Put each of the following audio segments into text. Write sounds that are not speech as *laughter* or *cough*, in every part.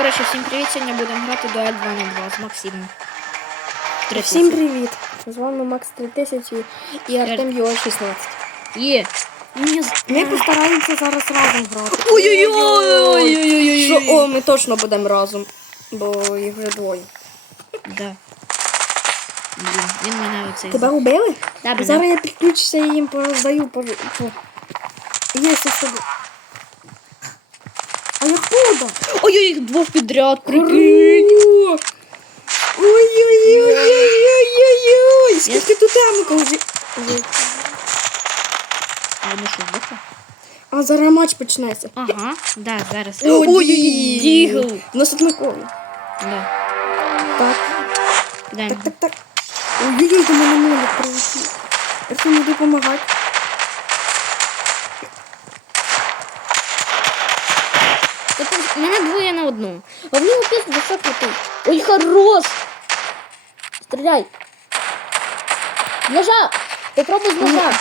Коротше, всім привіт, сьогодні будемо грати дуель 2 на 2 з Максимом. Всім привіт! З вами Макс 3000 і Артем Йо 16. Є. Мені з... Ми постараємося зараз разом грати. Ой-ой-ой! Що, о, ми точно будемо разом, бо їх вже двоє. Да. Блін, він мене оцей... Тебе убили? Да, мене. Зараз я підключуся і їм пороздаю по... по... Є це собі. А я хода! Ой, ой, їх двох підряд, прикинь. Ой-ой-ой-ой-ой-ой! Скільки тут вже. А вони що, здохли? А зараз матч почнеться. Ага, да, зараз. Ой, Дігл. У нас тут на колі. Да. Так. Кидаємо. Так, так, так. Ой-ой-ой, до мене молік прилетів. Артем, іди допомагати. Мене двоє на одну. А в нього за що крутий. Ой, хорош! Стріляй! Ножа! Попробуй з ножа.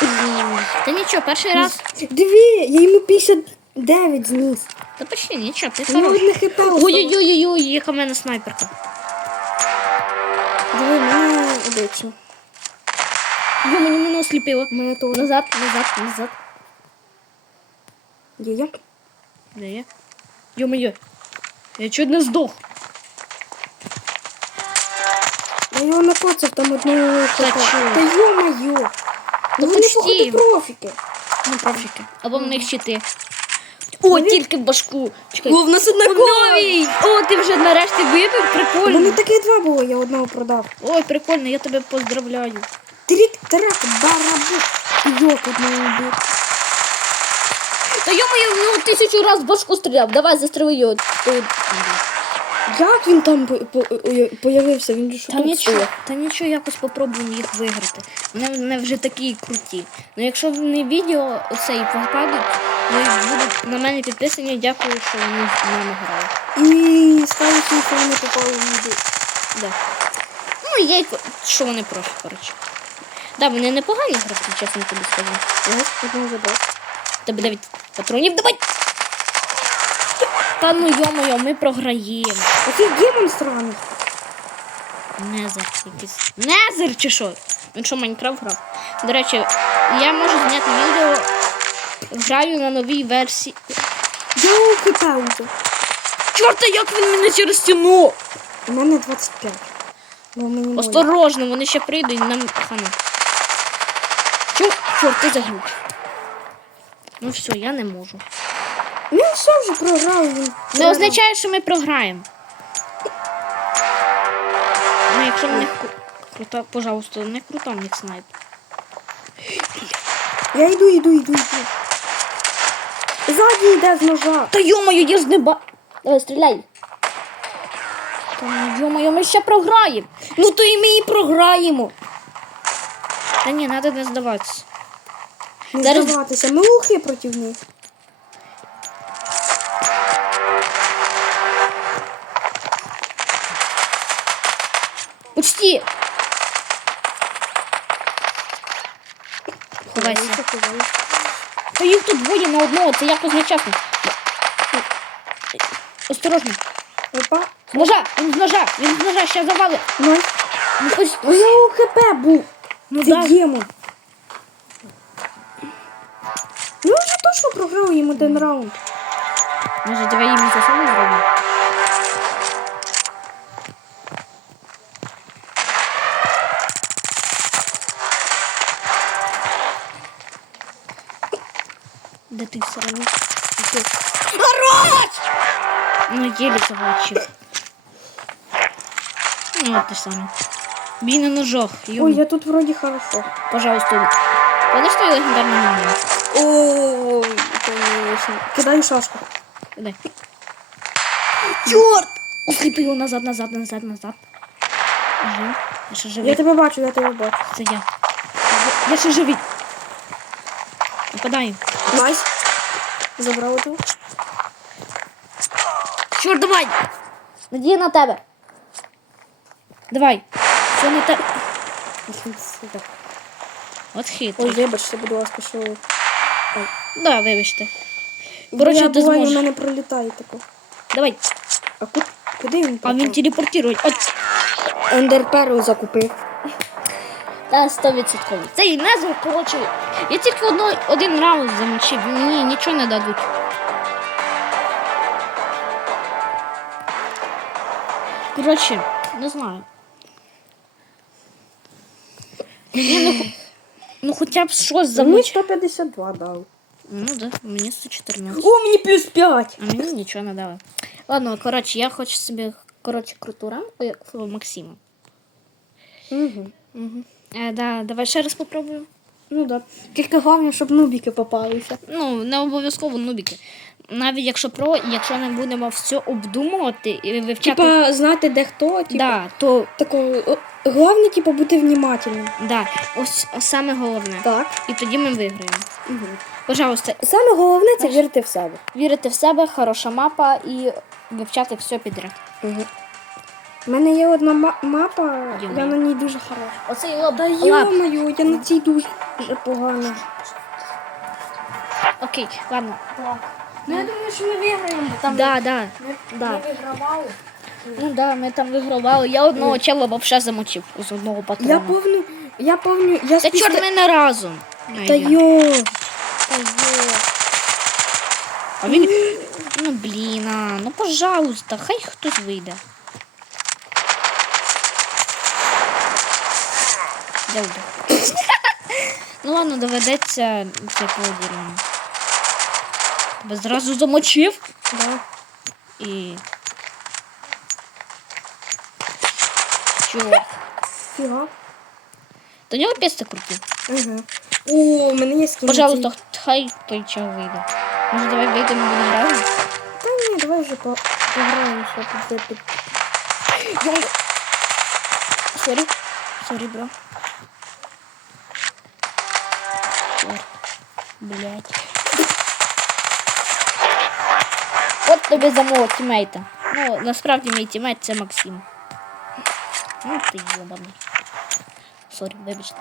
Та нічого, перший раз. Диви, я йому 59 зніс. Та почти нічого, ти хорош. Ой-ой-ой, яка в мене снайперка. Диви, мене обличчя. Йо, мені мене осліпило. Мене теж. Назад, назад, назад. Є я? Де я? Йо-моє. Я чуть не здох. Я його накоцав там одного чого? Та йо-моє. Ну вони походу профіки. Ну, профіки. Або в них щити. О, тільки в башку. Чекай. в нас одна О, ти вже нарешті вибив? Прикольно. таке два було, я одного продав. Ой, прикольно, я тебе поздравляю. Трік, трак, барабу. Йок одного убив. Та йо-моє, в нього тисячу раз в башку стріляв. Давай застріли його. Як він там появився? Він що Та нічого, та нічого, якось попробуємо їх виграти. Вони, вони вже такі круті. Ну якщо вони відео оцей попадуть, вони будуть на мене підписані, дякую, що вони з нами грали. І скажуть, що вони попали в відео. Да. Ну, є, й що вони профі, коротше. Да, вони непогані гравці, чесно тобі скажу. Одного забрав. Тебе навіть патронів давай! Та ну йо-моє, ми програємо. Який демон странний. Незер якийсь. Незер чи що? Він що, Майнкрафт грав? До речі, я можу зняти відео. Граю на новій версії. Йоу, уже. Чорта, як він мене через стіну! У мене 25. Ну, мені. Осторожно, вони ще прийдуть і нам хана. Чорт, ти заглюч. Ну все, я не можу. Ну все вже програв він. Не означає, що ми програємо. Ну, якщо в них кру- крута, пожалуйста, не крута в них снайпер. Я йду, йду, йду, йду. Ззаді йде з ножа. Та йо-моє, я ж не ба. Давай, стріляй. Та ну, йо-моє, ми ще програємо. Ну то і ми і програємо. Та ні, треба не здаватися. Не Зараз- здаватися. Ми лухи проти них. Почти. Ховайся. Та їх тут двоє на одного, це якось нечесно. Осторожно. Опа. З ножа, він з ножа, він з ножа, ще завали. Ну, Ну, ось, у нього хп був. ну, Це да. Їм один раунд. Може, давай їм мікрофон зробимо? Де ти сраний? Хорош! Ну, єлі заглочив. Ну, от те саме. Бій на ножах. Ой, Ой, я тут вроді хорошо. Пожалуйста. Подаш той легендарний момент? Ой, конечно. Кидаю шашку. Дай. Чорт! Осліпи його назад, назад, назад, назад. Ага. Я ще живий. Я тебе бачу, я тебе бачу. Це я. Я ще живий. Нападаємо. Найс. Забрав тебе. Чорт, давай! Надія на тебе. Давай. Все на тебе. От Ой, хитрий. вибачте, будь ласка, що... Да, вибачте. Короче, я ти буває, в зможеш. мене пролітає тако. Давай. А ку... куди він А він телепортує. От. Ендерперл закупив. Та 100%. Цей назву, коротше, я тільки одно, один раунд замочив, мені нічого не дадуть. Коротше, не знаю. Я ну, хо- ну хоча б щось Мені замочив. 152 дав. Ну да, мені 114. О, мені плюс 5. А мені нічого не дали. Ладно, коротше, я хочу собі коротше, круту рамку, як у Максима. Угу. Угу. Е, да, давай ще раз попробуємо. Ну да. Тільки головне, щоб нубіки попалися. Ну, не обов'язково нубіки. Навіть якщо про, якщо не будемо все обдумувати і вивчати. Типа знати, де хто, типа. да, то Такого. Головне, типа, бути внимательним. да, ось саме головне. Так. І тоді ми виграємо. Угу. Пожалуйста, Саме головне це вірити в себе. вірити в себе, хороша мапа і вивчати все підряд. Угу. У мене є одна ма- мапа, Йо. я на ній дуже хороша. Оцей лап. Та лап. йо-моє, я на цій дуже, дуже погано. Окей, ладно. Ну я думаю, що ми виграємо. Там Да, да. ми, да. ми вигравали. Ну да, ми там вигравали. Я одного чела вообще замочив з одного патрона. Я повну, я повню, я Та чорт ми не разом. Та йо. Та. А він. Ну блін, а, ну пожалуйста, хай хтось вийде. Де вийде? *laughs* ну ладно, доведеться це поводірно. Тебе зразу замочив Да. і. Чого? Фіга. До нього пісти крутив. Угу. О, у мене є скін. Пожалуйста, хай той чел вийде. Може, давай вийдемо будемо разом? Та ні, давай вже по- пограємо, що тут під... Йой. Сорі. Сорі, бро. Чорт. Блять. От тобі за мого тімейта. Ну, насправді мій тімейт це Максим. Ну ти йобаний. Сорі, вибачте.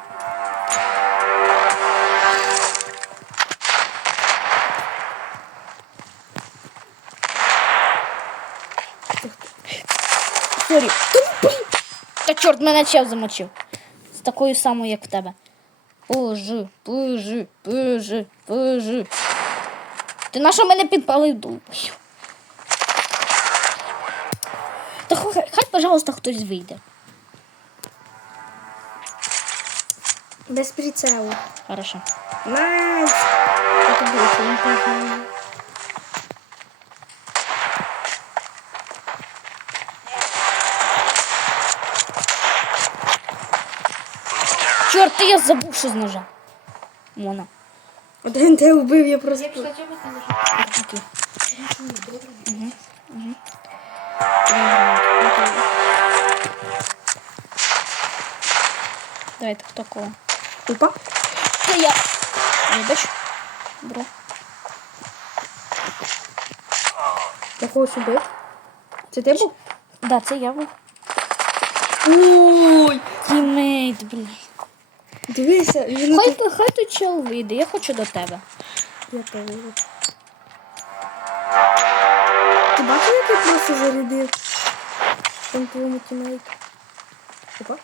Сорі. Та чорт, мене чел замочив. З такою самою, як в тебе. Боже, боже, боже, боже. Ти на що мене підпалив долбою? Та хай, хай, пожалуйста, хтось вийде. Без прицелу. Хорошо. Найс! Это было очень погано. Чорт, та я забув, що з ножа. Мона. Один те убив, я просто... Окей. Мгм, мгм. Давайте, хто кого? Опа. Та я. Вибач. Бро. Я когось убив. Це ти був? Да, це я був. Ой! Тімейт, блін. Дивися, він... Хай, тут- хай тут чел вийде, я хочу до тебе. Я повірю. Ти бачив, як я просто зарядив? Там твоєму тімейту. Опа.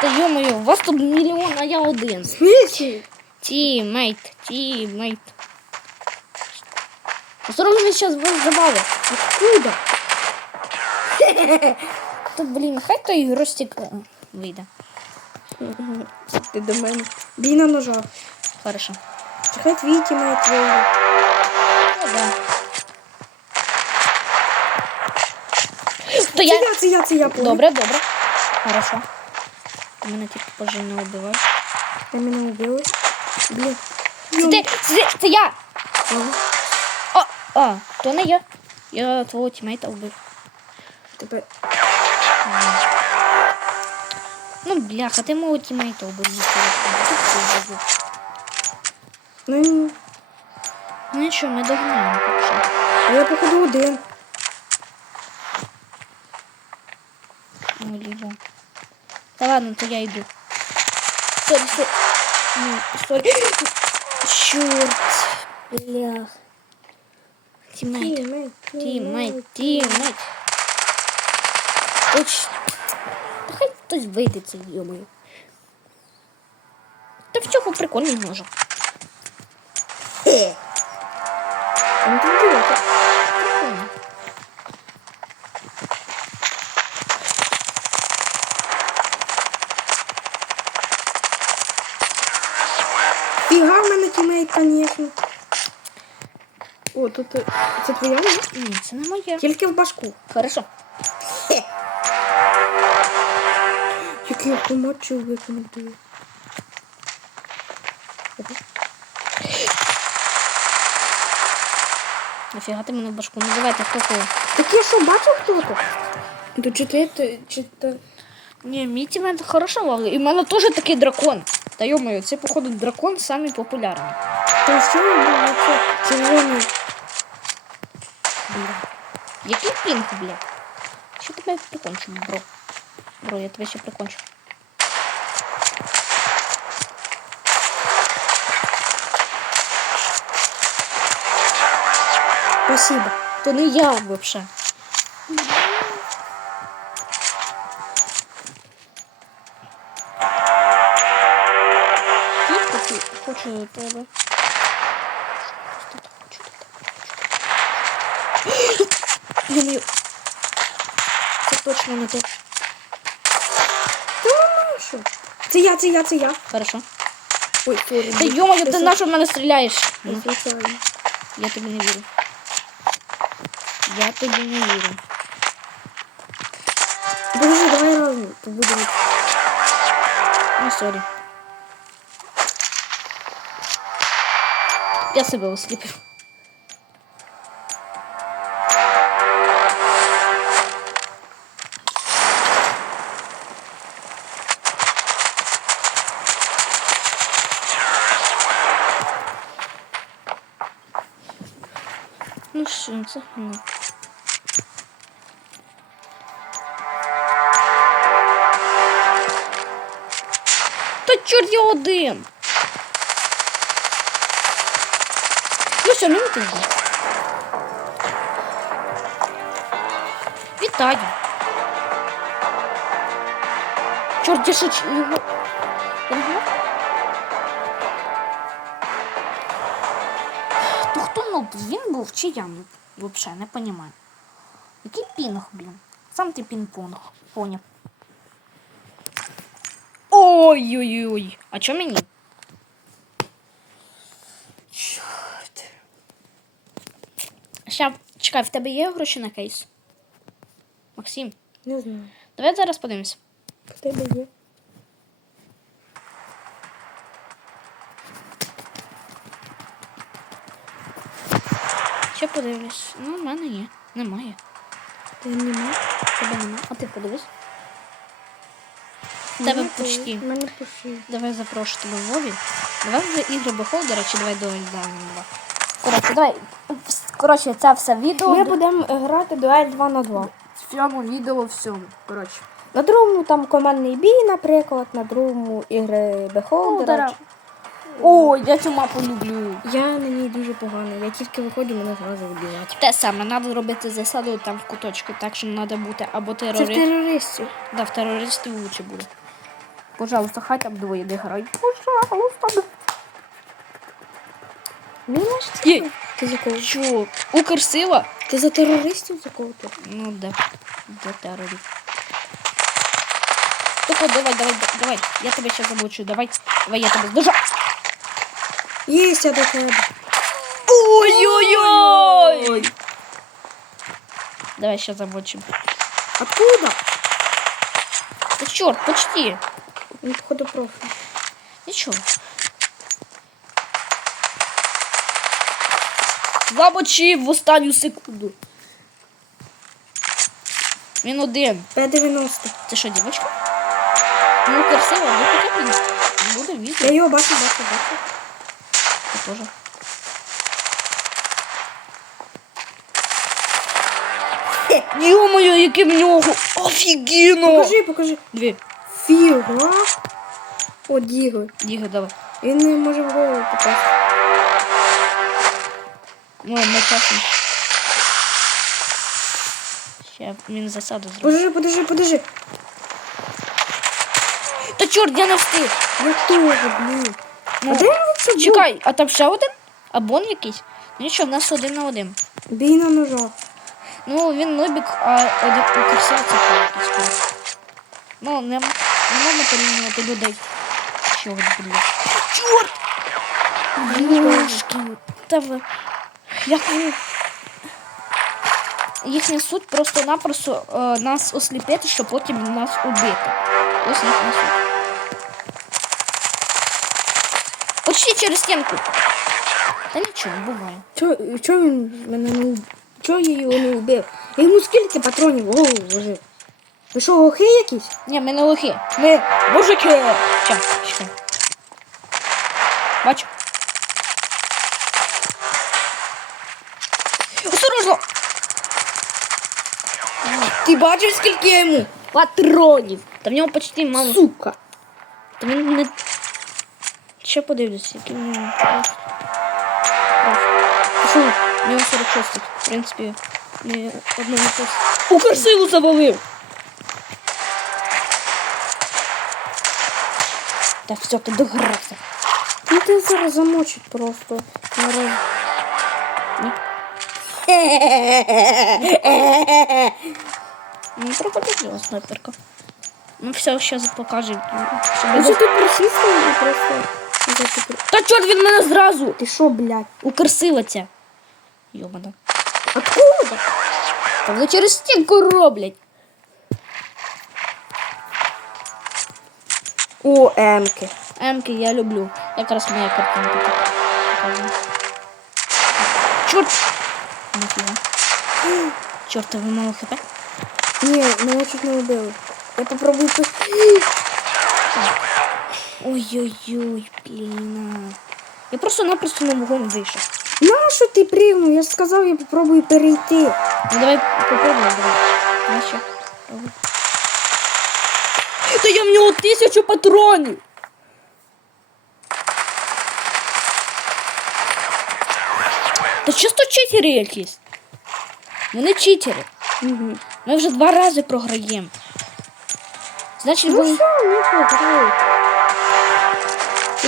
Та йо-моє, у вас тут мільйон, а я один. Смісі! Тімейт, тімейт. Осторожно, зараз вас забавить. Откуда? Та блін, хай той Ростик е, вийде. Ти до мене. Бій на ножах. Хорошо. Чекай твій тімейт вийде. Ну. То Це я... я, це я, це я. понял. Добре, добре. Хорошо. Мене тільки позже не вбивай. Ти мене убили. Блін. Це ти, це, ти- це я! Ага. О, а, то не я. Я твого тімейта вбив. Тебе... Ну, бляха, ти мого тімейта вбив. Ну. Ну нічого, ми догнаємо поки а я походу один. Ну, либо. Та ладно, то я йду. Сорі, сорі. Ну, сорі. Чорт. Блях. Тімейт. Тімейт. Тімейт, тімейт. Оч. Та хай хтось вийде цей йомою. Та в чого прикольний може. Хе. Ну. Прикольно. Фіга в мене тімейт, звісно. О, тут е, це твоя? ні? Ні, це не моє. Тільки в башку. Хорошо. Який автомат чув виконав диви. Нафіга ти мене в башку? Ну давайте хто кого. Так я що, бачив хто то? Ти, то- чи то... Ні, мій тімейт хорошо ловили. І в мене теж такий дракон. Та йомою, це походу дракон самий популярний. То що було це червоний? Який пінг, бля? Що тебе прикончу, бро? Бро, я тебе ще прикончу. Спасибо. То *gasps* не я вообще. Хочу тебе. Хочу. Це точно не те. Та ну що? Це я, це я, це я. Хорошо. Ой, сорі. Та йо-моє, ти на що в мене стріляєш? Ну, Звичайно. Я тобі не вірю. Я тобі не вірю. Подожди, давай разом побудемо. Ну, сорі. Я себе осліпив. Що, це ну. Та чорт я один. Ну що, мені ти. Вітаю. Чорт, я ч- його. Він був чи я вообще не розумію. Який пінг, блін? Сам ти пінг-понг. Поняв. Ой-ой-ой. А чо мені? Чорт. Ща, чекай, в тебе є гроші на кейс? Максим, Не знаю. давай зараз подивимось. В тебе є. Ще подивлюсь. Ну, в мене є. Немає. Ти нема? Тебе нема. А ти подивись. Тебе почти. Мене почти. Давай запрошу тебе в Вові. Давай вже ігри Beholder, чи давай до Ельдану 2. Коротше, давай. Коротше, це все відео. Ми будемо грати дуель 2 на 2. в цьому відео всьому. Коротше. На другому там командний бій, наприклад, на другому ігри Бехолдера. Ой, я цю мапу люблю. Я на ній дуже поганий. Я тільки виходжу, мене зразу вбивають. Те саме, треба робити засаду там в куточку, так що треба бути або Це в терорист. терористів. Да, в терористів лучше буде. Пожалуйста, хай там двоє не грають. Пожалуйста. Є. ти за кого? Чо? Укрсила? Ти за терористів за кого ти? Ну да. За терорист. Тільки давай, давай, давай. Я тебе ще замочу. Давай. Давай, я тебе здожу. Я до. Ой-ой-ой! Давай ще замочим. Откуда? Да черт, почти. Він походу профі. Нічого. Замочив в останню секунду. Він один. П-90. Це що, дівчинка? Ну, красиво, ну хоча б він буде Я його бачу, бачу, бачу. Теж. Йо-моє, яке в нього! Покажи, покажи. Дві. Фіга. О, Діго. Діго, давай. Він не може в голову попасти. Ну, ми чесно. Ще він засаду зробив. Подожди, подожди, подожди. Та чорт, я не встиг. Я тоже, блін. Ну, А це був? чекай, а там ще один? А бон якийсь? Нічого, в нас один на один. Бій на ножах. Ну, він нубік, а один у це якийсь. Ну, не, не можна порівнювати людей. Чого, блін. Чорт! Бляшки. Та ви. Як ви? Їхня суть просто-напросто е, нас осліпити, щоб потім нас убити. Ось їхня суть. Почти через стінку. Та нічого, буває. Чо, чо він мене не? Чо я його не вбив? Я йому скільки патронів голову вложив? Ви що, лохи якісь? Ні, ми не лохи. Ми мужики. Чекай, чекай. Бачу. Осторожно! Ти бачив, скільки я йому? Патронів. Та в нього почти мало. Сука. Та він не. Ще подивлюся, який в нього. Що? У нього 46. В принципі, не одно не пос. Укрсилу завалив. Так, все, ти догрався. Ну ти зараз замочить просто. Нараз. Ні. Ну, проходить снайперка. Ну, все, я що дос- тут просіскали просто? Та чорт він мене зразу! Ти що, блядь? Укрсила ця. Йобана. Откуда? Та вони через стінку роблять. О, Емки. Емки я люблю. Якраз моя картинка. Чорт! Чорт, ви мало хп? Ні, мене чуть не вбили. Я попробую тут. Ой-ой-ой, блін. Я просто-напросто на вогонь вийшов. Нащо ти пригнув? Я ж сказав, я попробую перейти. Ну давай попробуємо, давай. Ще. Та я в нього тисячу патронів. Та чисто читери якісь. Вони читери. Угу. Ми вже два рази програємо. Значить, Ну вони... що, не пограй.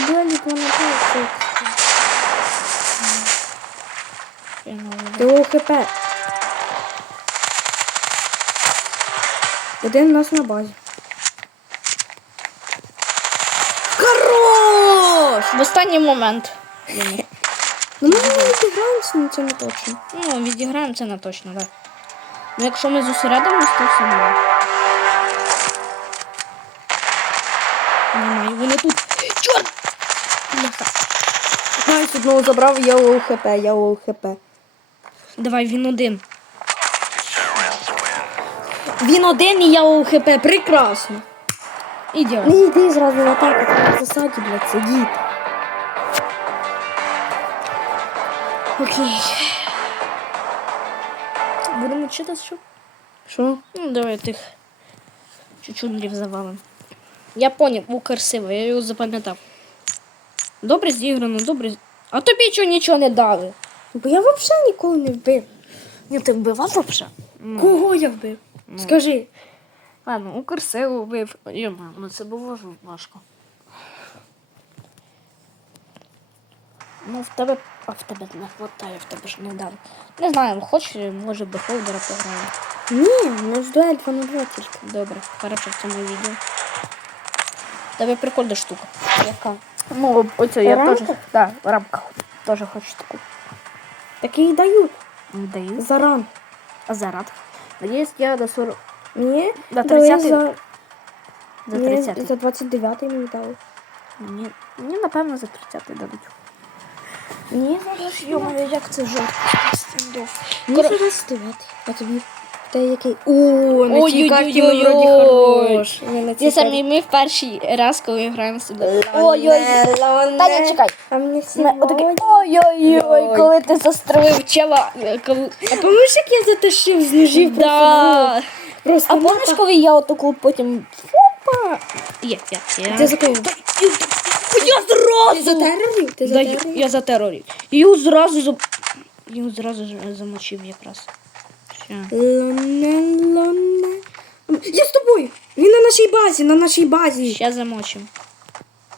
Була не пам'ятаю, Ти ОХП. Один у нас на базі. Хорош! В останній момент. Ну ми відіграємося, ну це не точно. Ну, відіграємо це на точно, так. Ну, якщо ми зосередимося, то все буде. Немає, вони тут. Чорт! Бляха. Знаєш, одного забрав, я ОХП, я ОХП. Давай, він один. Він один і я ОХП, прекрасно. Ідеально. Не йди зразу в атаку, там в засаді, блядь, сидіть. Окей. Будемо читати, що? Що? Ну, давай тих чучундрів завалим. Я поняв, у красиво, я його запам'ятав. Добре зіграно, добре. А тобі чого нічого не дали? Бо я взагалі ніколи не вбив. Ні, ти вбивав взагалі? Кого я вбив? Скажи. Ладно, у красиво вбив. Йома, ну це було важко. Ну, в тебе. А в тебе не хватає, в тебе ж не дали. Не знаю, хоч, може, бехолдера пограє. Ні, не ж дуель 2 на 2 тільки. Добре, хорошо в цьому відео. В Тебе прикольна штука. Яка? Ну, оце я теж- Да, в рамках теж хочу таку. Такі і дають. Даю. Заран. А зарад. Надіюсь, я до 40. Ні, На дали 30-й? за... За Ні, 30. за 29 мені дали. Ні, мені, напевно, за 30 дадуть. Ні, Аж, йомаю, як це жорстко. стендов. Ні, за 29. А тобі? Та який? О, на цій карті ми вроді хорош. Ні, на цій Це саме ми в перший раз, коли граємо сюди. Та лоне. ні, чекай. А мені Ми отакі, молодь. Ой-ой-ой, Ой. коли ти застрелив чела. е, Коли... А пам'ятаєш, як я затащив з ножів просто? Да. Просто А помниш, коли я отаку потім фопа? Є, є, є. Ти за кого? Я зразу! Ти за терорів? Ти за Да, я, терорів? я за терорі. І його зразу за... його зразу ж замочив якраз. Лоне, лоне. Я з тобою! Він на нашій базі, на нашій базі. Ще замочим.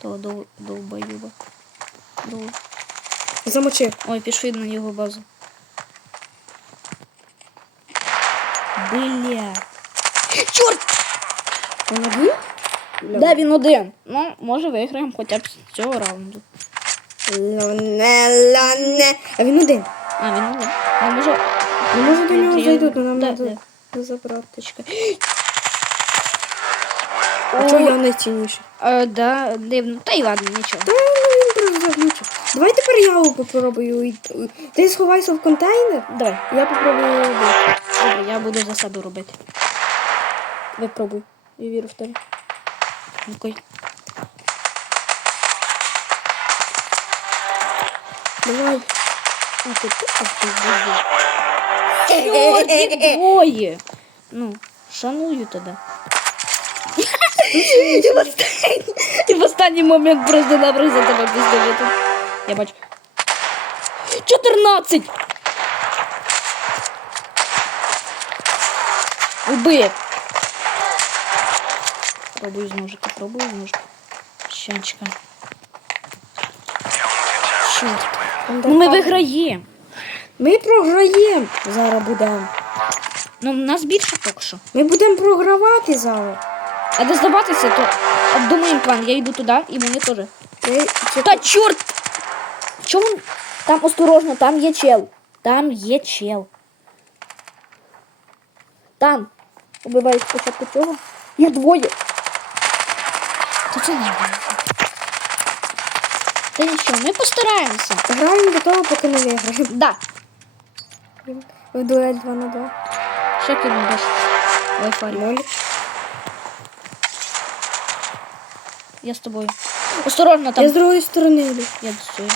Того дов, довбоюба. Дов... Замочив. Ой, пішли на його базу. Бля. Чорт! Он один? Да, він один. Ну, може виграємо хоча б з цього раунду. Лоне, лоне. А він один. А, він один. Ну, може. Ну, може до нього зайдуть, але нам Да, треба да. забрати. А чого я найцінніший? Е, да, дивно. Та й ладно, нічого. Та ну, він просто заглючив. Давай тепер я його попробую. Ти сховайся в контейнер, Давай. я попробую його. Добре, я буду засаду робити. Випробуй. Я вірю в тебе. Окей. Давай. А ти тут Їх двоє. Ну, шаную тебе. І в останній, момент просто набрав за тебе пістолетом. Я бачу. 14! Убив. Пробую з ножика, пробую з ножика. Щачка. Чорт. Ну ми виграємо. Ми програємо. Зараз будемо. Ну, в нас більше поки що. Ми будемо програвати зараз. А де здаватися, то обдумаємо план. Я йду туди і вони теж. Чи... Та чорт! Чому? Там осторожно, там є чел. Там є чел. Там. Убиваю спочатку цього. Їх двоє. То це не. Та нічого, ми постараємося. Граємо до того, поки не виграємо. Да. В дуель 2 на 2. Ще кину даш. Wi-Fi. Ноль. Я з тобою. Осторожно там. Я з другої сторони йду. Я до цього.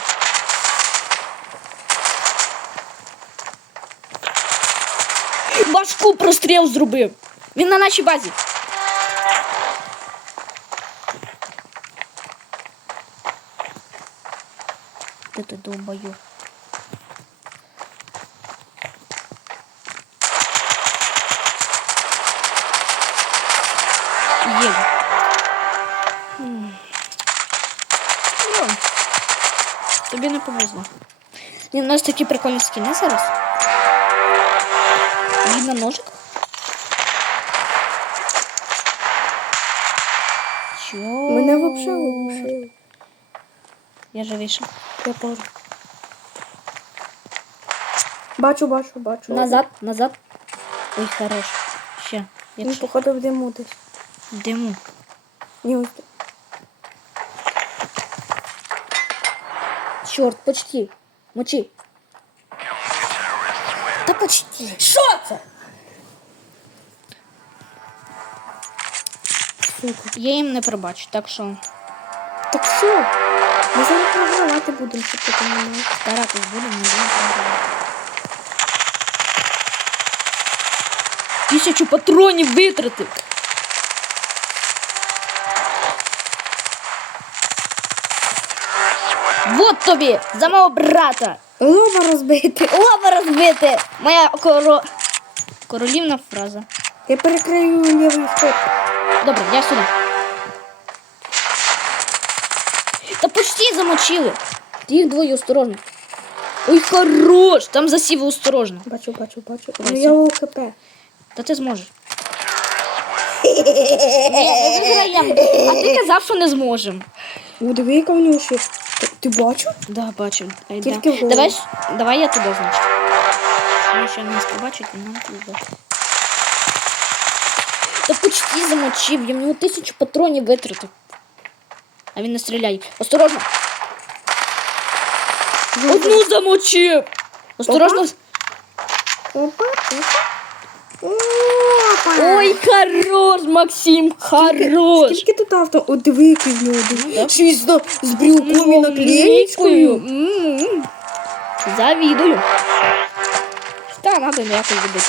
Башку простріл зробив. Він на нашій базі. Де ти долбою? Повезло. Ні, у нас такі прикольні скіни зараз. Видно ножик. Чо? Мене взагалі оглушили. Я же вийшов. Я теж. Бачу, бачу, бачу. Назад, назад. Ой, хорош. Ще. Він, Якщо походу, в диму десь. диму. Ні, ось. Чорт, почти. Мочи. Та почти. Що це? Сука. Я їм не пробачу, так що Так все. Ми зараз програвати будемо, щоб ти не старатись будемо, не будемо програвати. Тисячу патронів витратив. Тобі за мого брата. Лоба розбити. Лава розбити. Моя коро... королівна фраза. Я перекрию лівий вход. Добре, я сюди. Та почти замочили. Їх двоє осторожно. Ой, хорош! Там засів осторожно. Бачу, бачу, бачу. Ну я у ХП. Та ти зможеш. *laughs* Ні, ми виграємо. А ти казав, що не зможемо. Диви, яка в нього ще. Ти, бачив? Да, бачу. Ай, Тільки да. голову. Давай, ж- давай я туди, значить. Тому що нас побачить, і нам туди. Та почти замочив, я в нього тисячу патронів витратив. А він не стріляє. Осторожно! Одну замочив! Осторожно! Опа, опа. Ой, хорош, Максим, хорош! Скільки тут авто? О, диви, який в нього. Ще з, брілком і наклеєчкою. М-м. Завідую. Та надо якось зробити.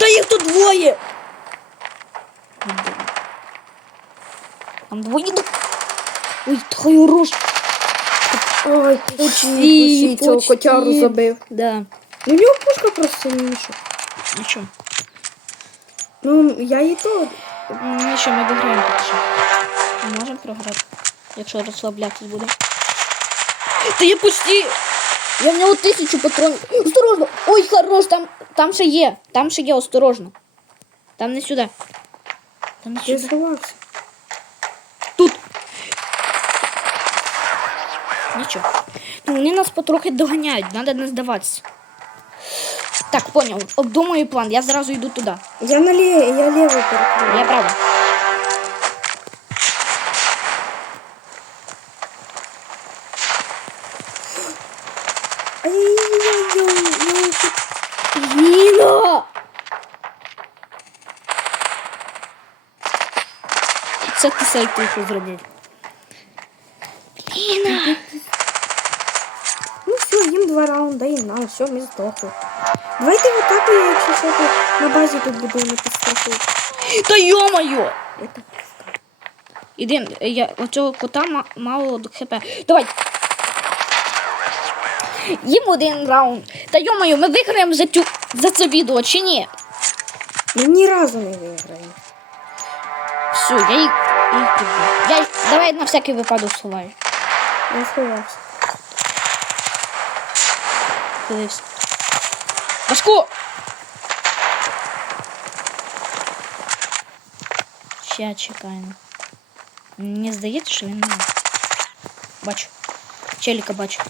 Та їх тут двоє. Там двоє. Ой, та хорош. Ой, цього почти. котяру забив. Да. Ну, у нього пушка просто сильніша. Нічого. Ну, я і то. Нічого, ми виграємо поки що. Ми можемо програти, якщо розслаблятись буде. Та я почти. Я в нього тисячу патронів. Осторожно! Ой, хорош, там, там ще є. Там ще є, осторожно. Там не сюди. Там не сюди. сховався. Тут. Нічого. Ну, вони нас потрохи доганяють, треба не здаватися. Так, поняв. Обдумаю план. Я зразу йду туди. Я на лє... я ліво перекрив. Я право. Ай-яй-яй-яй, Ніна! Це ти сальто що зробив. Ліна! Ну все, їм два раунди і нам, все, ми здохли. Давайте в атаку, я якщо що, то на базі тут буду не підстрахувати. Та йо-моє! Так. Ідем, я оцього кота мало до хп. Давай. Їм один раунд. Та йо-моє, ми виграємо за, цю, за це відео чи ні? Ми ні разу не виграємо. Все, я їх, їх піду. Я давай на всякий випадок сховаю. Я сховався. Подивився. Башко! Ще чекаємо. Мені здається, що він не. Бачу. Челіка бачу.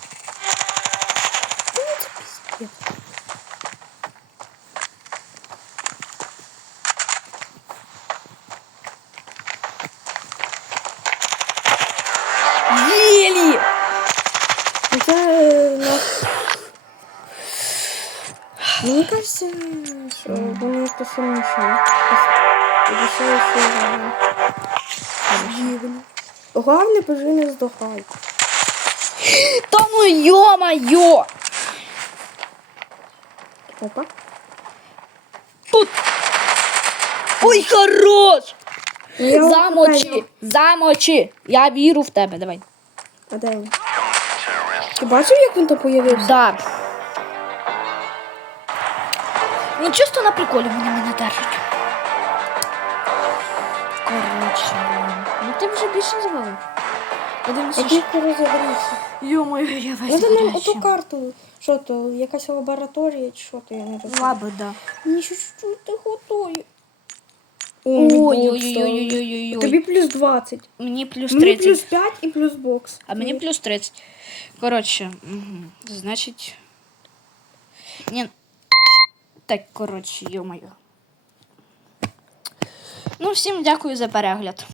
Рішається. Головне, божи не здохай. Та ну йо-моє! Опа. Тут! Ой, хорош! Я Замочи! Замочи! Я вірю в тебе, давай. А де він? Ти бачив, як він там появився? Да. Ну, чисто на приколі вони мене держать. Коротше, ну ти вже більше звалив. Подивимося, Я що... тільки розігрівся. Йо-моє, я весь Надо нам оту карту. Що то, якась лабораторія чи що то, я не розумію. Лаби, да. Мені щось чути готує. Ой-ой-ой-ой-ой-ой-ой. Тобі плюс 20. Мені плюс Мені 30. плюс 5 і плюс бокс. А мені плюс 30. Коротше, угу. значить. Ні. Так, коротше, йо-моє. Ну, всім дякую за перегляд.